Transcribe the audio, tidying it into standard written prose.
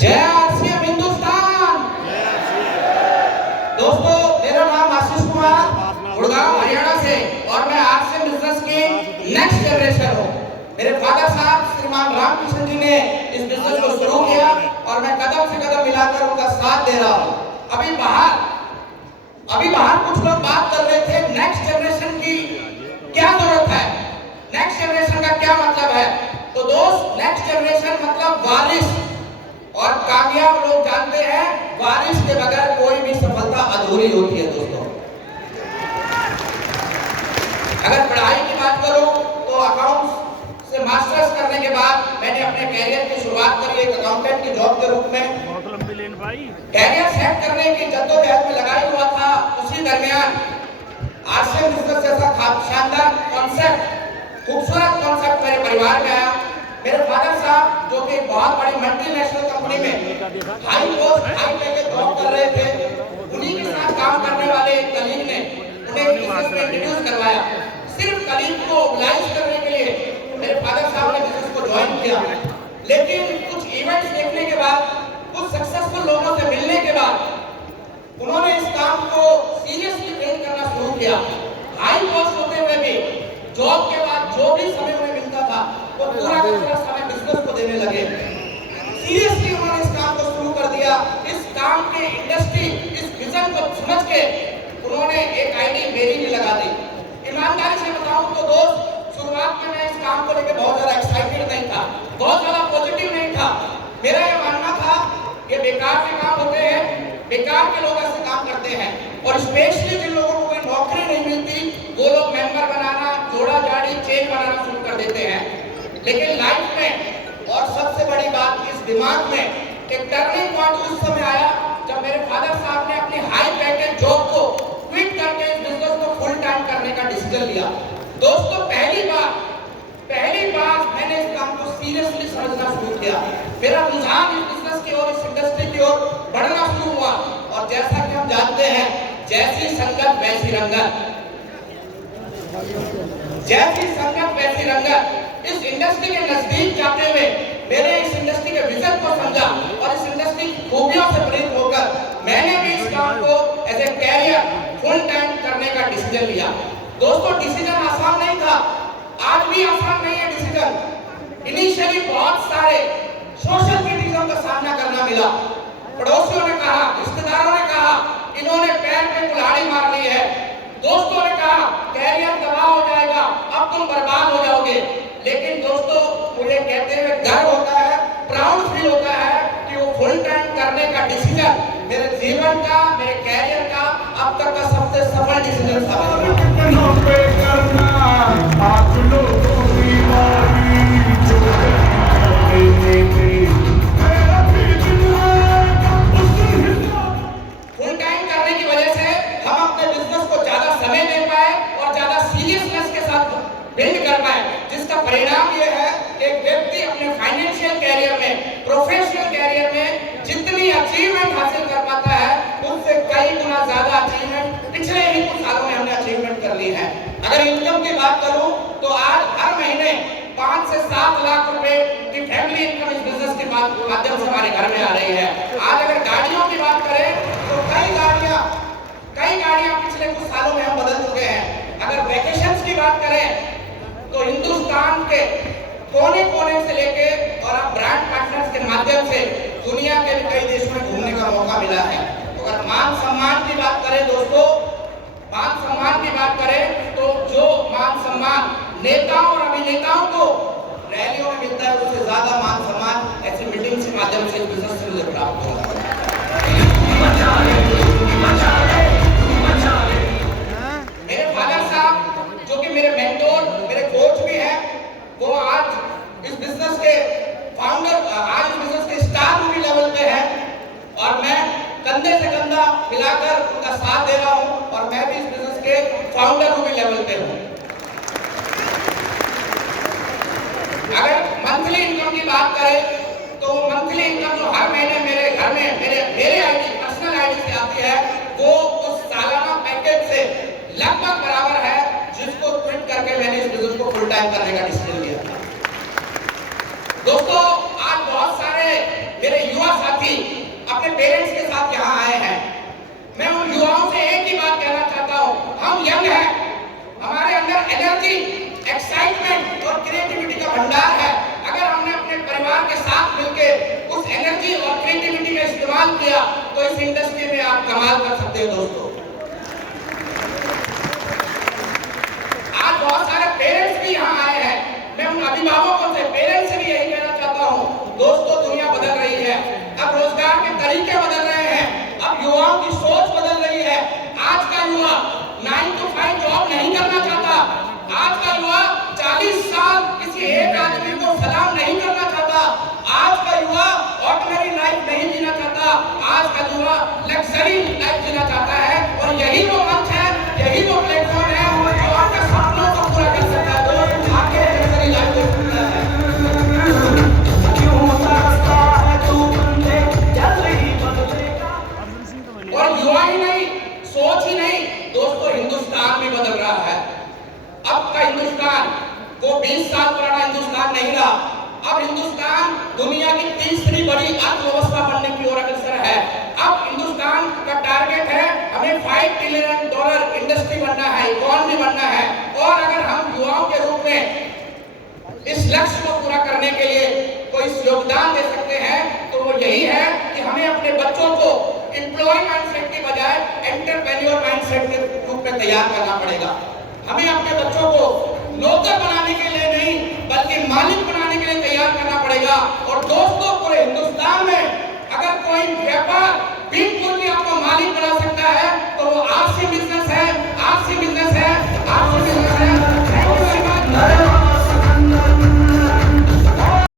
जय आरसीएम हिंदुस्तान। दोस्तों, मेरा नाम आशीष कुमार, गुड़गांव हरियाणा से, और मैं आरसीएम बिजनेस की नेक्स्ट जनरेशन हूँ। मेरे फादर साहब श्रीमान रामकृष्ण जी ने इस बिजनेस को शुरू किया और मैं कदम से कदम मिलाकर उनका साथ दे रहा हूँ। अभी बाहर कुछ लोग बात कर रहे थे नेक्स्ट जनरेशन की क्या जरूरत है, नेक्स्ट जनरेशन का क्या मतलब है। तो दोस्त, नेक्स्ट जनरेशन मतलब वारिस, और कामयाब लोग जानते हैं वारिस के बगैर कोई भी सफलता अधूरी होती है। दोस्तों, अगर पढ़ाई की बात करूं तो अकाउंट्स से मास्टर्स करने के बाद मैंने अपने कैरियर की शुरुआत करी एक अकाउंटेंट की जॉब के रूप में। कैरियर सेट करने की जद्दोजहद में लगाई हुआ था। उसी दरमियान आरसीएम बिजनेस जैसा शानदार कॉन्सेप्ट, खूबसूरत कॉन्सेप्ट मेरे परिवार में आया। मेरे फादर साहब जो कि एक बहुत बड़ी मल्टीनेशनल कंपनी में high post high package job कर रहे थे, उन्हीं के साथ काम करने वाले एक कलीग ने उन्हें बिजनेस में इंट्रोड्यूस करवाया। सिर्फ कलीग को मोबिलाइज करने के लिए मेरे फादर साहब ने बिजनेस को ज्वाइन किया। लेकिन कुछ इवेंट्स देखने के बाद, कुछ सक्सेसफुल लोगों से मिलने के बाद उन्होंने इस काम को सीरियसली ट्रेन करना शुरू किया। हाई पोस्ट होते हुए भी जॉब के बाद जो भी समय उन्हें मिलता था वो पूरा का पूरा समय बिजनेस को देने लगे। सीरियसली उन्होंने इस काम को शुरू कर दिया। इस काम के इंडस्ट्री, इस विजन को समझ के उन्होंने एक आईडी मेरी भी लगा दी। ईमानदारी से बताऊं तो दोस्त, शुरुआत में मैं इस काम को लेकर बहुत ज्यादा एक्साइटेड नहीं था, बहुत ज्यादा पॉजिटिव नहीं था। मेरा ये मानना था कि बेकार के काम होते हैं, बेकार के लोग ऐसे काम करते हैं, और स्पेशली जिन लोगों को कोई नौकरी नहीं मिलती वो लोग मेंबर बनाना, जोड़ा जाड़ी, चेन बनाना शुरू कर देते हैं। लेकिन लाइफ में, और सबसे बड़ी बात इस दिमाग में, एक टर्निंग पॉइंट उस समय आया जब मेरे फादर साहब ने अपनी हाई पैकेज जॉब को क्विट करके इस बिजनेस को फुल टाइम करने का डिसीजन लिया। दोस्तों, पहली बार मैंने इस काम को सीरियसली समझना शुरू किया। मेरा रुझान इस बिजनेस की ओर, इस इंडस्ट्री की ओर बढ़ना शुरू हुआ। और जैसा कि हम जानते हैं, जैसी संगत वैसी रंगत, जैसी संगत वैसी रंगत। इस इंडस्ट्री के नजदीक जाते हुए मैंने इस इंडस्ट्री के विजन को समझा और इस इंडस्ट्री की खूबियों से प्रेरित होकर मैंने भी इस काम को as a career full time करने का डिसीजन लिया। दोस्तों, डिसीजन आसान नहीं था, आज भी आसान नहीं है डिसीजन। इनिशियली बहुत सारे सोशल क्रिटिसिज्म का सामना करना मिला। पड़ोसियों ने कहा, रिश्तेदारों ने कहा, इन्होंने पैर पे कुल्हाड़ी मार ली है। दोस्तों ने कहा, कैरियर तबाह हो जाएगा, अब तुम बर्बाद हो जाओगे। लेकिन दोस्तों, मुझे कहते हुए गर्व होता है, प्राउड फील होता है कि वो फुल टाइम करने का डिसीजन मेरे जीवन का, मेरे कैरियर का अब तक का सबसे सफल डिसीजन साबित हुआ। फुल टाइम करने की वजह से हम अपने बिजनेस को ज्यादा समय दे पाए और ज्यादा सीरियसनेस के साथ बिल्ड कर पाए, जिसका परिणाम ये है कि एक व्यक्ति अपने फाइनेंशियल कैरियर में, प्रोफेशनल कैरियर में जितनी अचीवमेंट हासिल कर पाता है, उससे कई गुना ज्यादा अचीवमेंट पिछले ही कुछ सालों में हमने अचीवमेंट कर ली है। अगर इनकम की बात करूं तो आज हर महीने 5 से 7 लाख रुपए की फैमिली इनकम इस बिजनेस के माध्यम से हमारे घर में आ रही है। आज अगर गाड़ियों की बात करें तो कई गाड़ियां पिछले कुछ सालों में हम बदल चुके हैं। अगर वैकेशंस की बात करें तो हिंदुस्तान के कोने-कोने से लेके और अब ब्रांड पार्टनर्स के माध्यम से दुनिया के कई देशों में घूमने का मौका मिला है। तो अगर मान सम्मान की बात करें दोस्तों, मान सम्मान की बात करें तो जो मान सम्मान नेताओं और अभिनेताओं को रैलियों में मिलता है, उससे ज्यादा मान सम्मान ऐसी मीटिंग्स के माध्यम से बिजनेस से मुझे प्राप्त होगा। मेरे फादर साहब जो कि मेरे मेंटोर, मेरे कोच भी हैं, वो आज इस बिजनेस के फाउंडर, आज इस बिजनेस के स्टार भी लेवल पे हैं, और मैं कंधे से कंधा मिलाकर उनका साथ दे रहा हूं, और मैं भी इस बिजनेस के फाउंडर भी लेवल पे हूं। अगर मंथली इनकम की बात करें तो मंथली इनकम जो हर महीने मेरे घर में मेरे आईडी, पर्सनल आईडी से आती है, वो उस सालाना पैकेज से लगभग बराबर है जिसको क्विट करके मैंने इस बिजनेस को फुल टाइम करने का डिसीजन लिया। दोस्तों, आज बहुत सारे मेरे युवा साथी हम यंग हैं, हमारे अंदर एनर्जी, एक्साइटमेंट और क्रिएटिविटी का भंडार है। अगर हमने अपने परिवार के साथ मिलकर उस एनर्जी और क्रिएटिविटी का इस्तेमाल किया तो इस इंडस्ट्री में आप कमाल कर सकते हो दोस्तों। आज बहुत सारे पेरेंट्स भी यहाँ आए हैं, मैं उन अभिभावकों से, पेरेंट्स से भी यही कहना चाहता हूँ, दोस्तों दुनिया बदल रही है, अब रोजगार के तरीके बदल रहे हैं, अब युवाओं की सोच बदल रही है। आज का युवा 9 to 5 जॉब नहीं करना चाहता, आज का युवा 40 साल किसी एक आदमी को सलाम नहीं करना चाहता, आज का युवा ऑर्डिनरी लाइफ नहीं जीना चाहता, आज का युवा लग्जरी लाइफ जीना चाहता है। और यही वो मंच है, यही वो प्लेटफॉर्म है जो आपका सपनों को पूरा कर सकता है। दोस्त आपके लग्जरी लाइफ को सकता है। और युवा ही नहीं, सोच ही नहीं दोस्तों, हिंदुस्तान भी बदल रहा है। अब का हिंदुस्तान वो 20 साल पुराना हिंदुस्तान नहीं रहा। अब हिंदुस्तान दुनिया की तीसरी बड़ी अर्थव्यवस्था बनने की ओर अग्रसर है। अब हिंदुस्तान का टारगेट है हमें $5 ट्रिलियन इंडस्ट्री बनना है, इकोनॉमी बनना है। और अगर हम युवाओं के रूप में इस लक्ष्य को पूरा करने के लिए कोई योगदान दे सकते हैं तो वो यही है कि हमें अपने बच्चों को एम्प्लॉय माइंडसेट के बजाय एंटरप्रेन्योर माइंडसेट के रूप में तैयार करना पड़ेगा। हमें अपने बच्चों को नौकर बनाने के लिए नहीं बल्कि मालिक बनाने के लिए तैयार करना पड़ेगा।